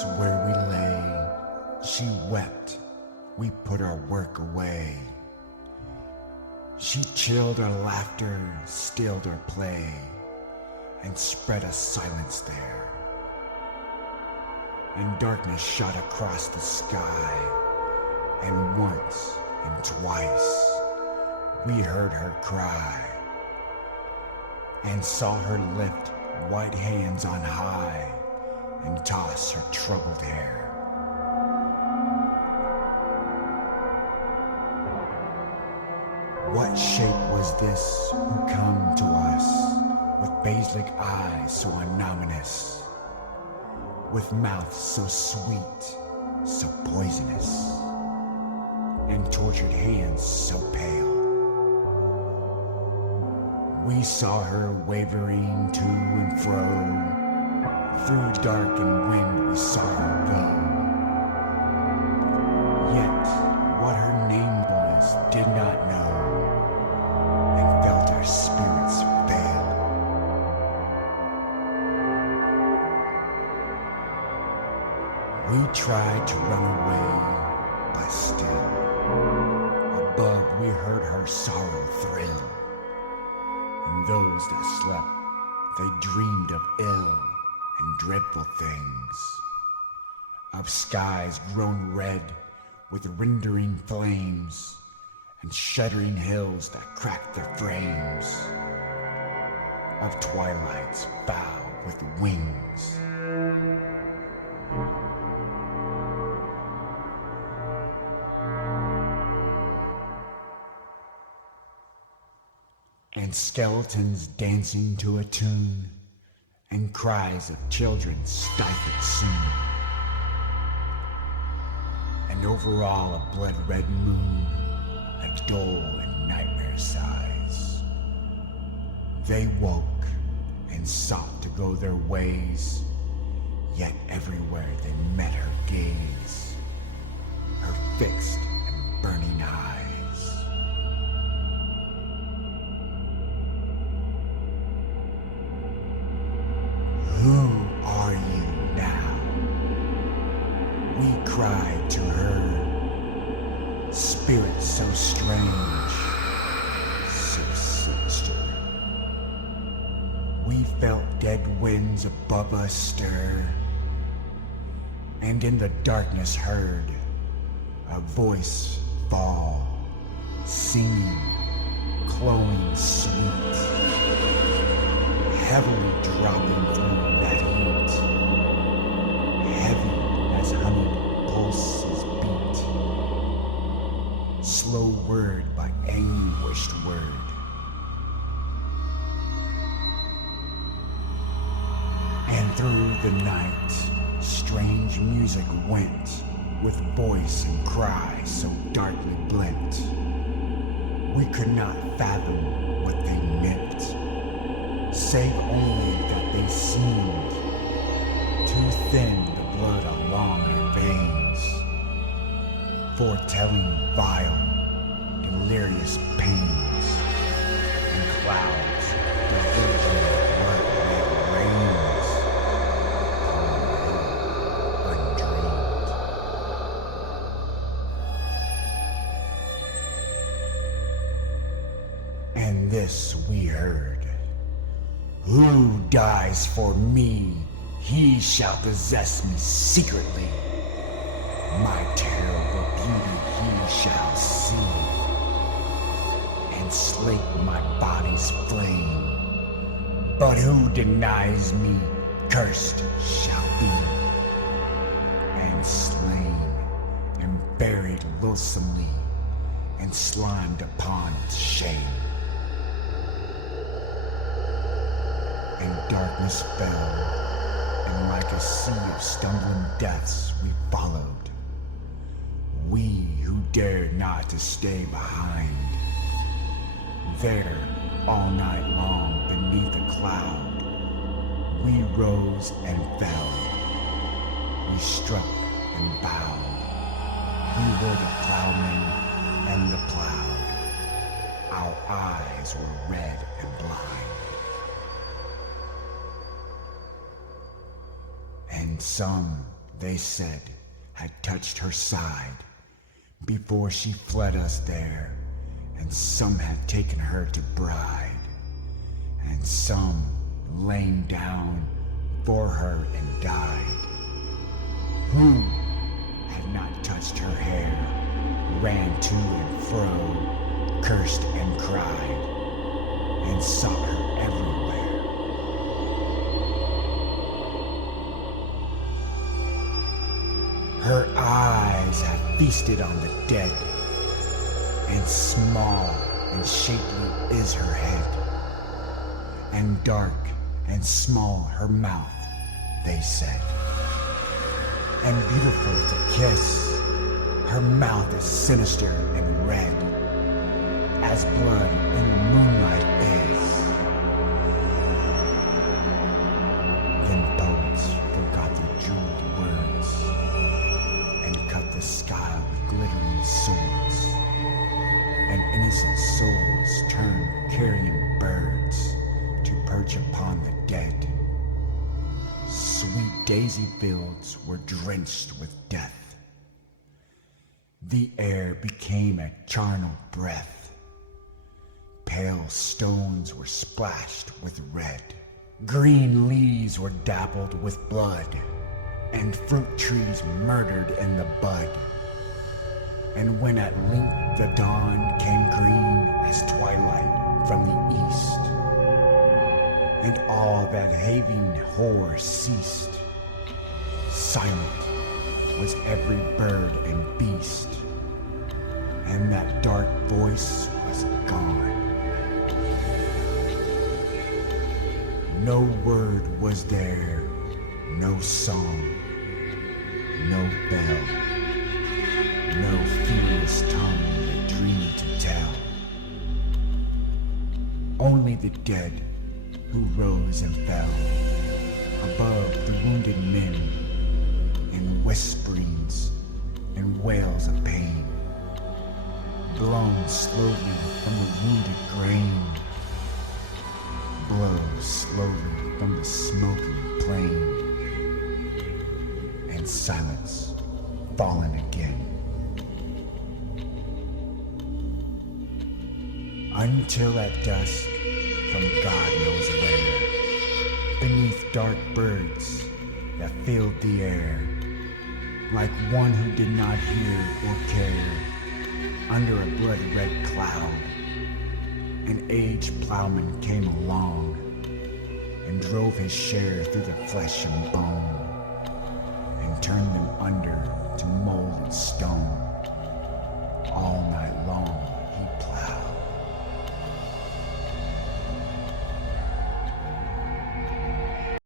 us where we lay. She wept, we put our work away. She chilled our laughter, stilled our play, and spread a silence there. And darkness shot across the sky, and once and twice we heard her cry, and saw her lift white hands on high and toss her troubled hair. What shape was this who come to us with basilisk eyes so ominous, with mouth so sweet, so poisonous, and tortured hands so pale? We saw her wavering to and fro, through dark and wind we saw her go. Yet what her name was did not know, and felt our spirits fail. We tried to run away, but still, above we heard her sorrow thrill. And those that slept, they dreamed of ill and dreadful things, of skies grown red with rending flames, and shuddering hills that cracked their frames, of twilights foul with wings. And skeletons dancing to a tune, and cries of children stifled soon, and over all a blood-red moon, like dull and nightmare sighs. They woke and sought to go their ways, yet everywhere they met her gaze, her fixed and burning eyes. Who are you now? We cried to her, spirit so strange, so sinister. We felt dead winds above us stir, and in the darkness heard a voice fall, singing, cloying sweet, heavily dropping through that heat, heavy as honeyed pulses beat, slow word by anguished word. And through the night, strange music went, with voice and cry so darkly blent. We could not fathom what they meant, save only that they seemed to thin the blood along our veins, foretelling vile, delirious pains, and clouds diverging blood that rains upon undreamed. And this we heard: who dies for me, he shall possess me secretly. My terrible beauty he shall see, and slake my body's flame. But who denies me, cursed shall be, and slain, and buried loathsomely, and slimed upon its shame. And darkness fell, and like a sea of stumbling deaths we followed. We who dared not to stay behind. There, all night long beneath a cloud, we rose and fell. We struck and bowed. We were the plowman and the plowed. Our eyes were red and blind. And some they said, had touched her side before she fled us there, and some had taken her to bride, and some lain down for her and died. Who had not touched her hair, ran to and fro, cursed and cried, and sought her everywhere. Her eyes have feasted on the dead, and small and shapely is her head, and dark and small her mouth, they said, and beautiful to kiss. Her mouth is sinister and red, as blood in the moonlight is. Then poets forgot their jeweled words, and cut the sky with glittering swords, and innocent souls turned carrion birds to perch upon the dead. Sweet daisy fields were drenched with death. The air became a charnel breath. Pale stones were splashed with red. Green leaves were dappled with blood, and fruit trees murdered in the bud. And when at length the dawn came green as twilight from the east, and all that having horror ceased, silent was every bird and beast, and that dark voice was gone. No word was there, no song, no bell, no furious tongue that dreamed to tell. Only the dead who rose and fell above the wounded men in whisperings and wails of pain, blown slowly from the wounded grain, blow slowly from the smoking plain, and silence fallen again. Until at dusk, from God knows where, beneath dark birds that filled the air, like one who did not hear or care, under a blood-red cloud, an aged plowman came along and drove his share through the flesh and bone, and turned them under to mold and stone all night long.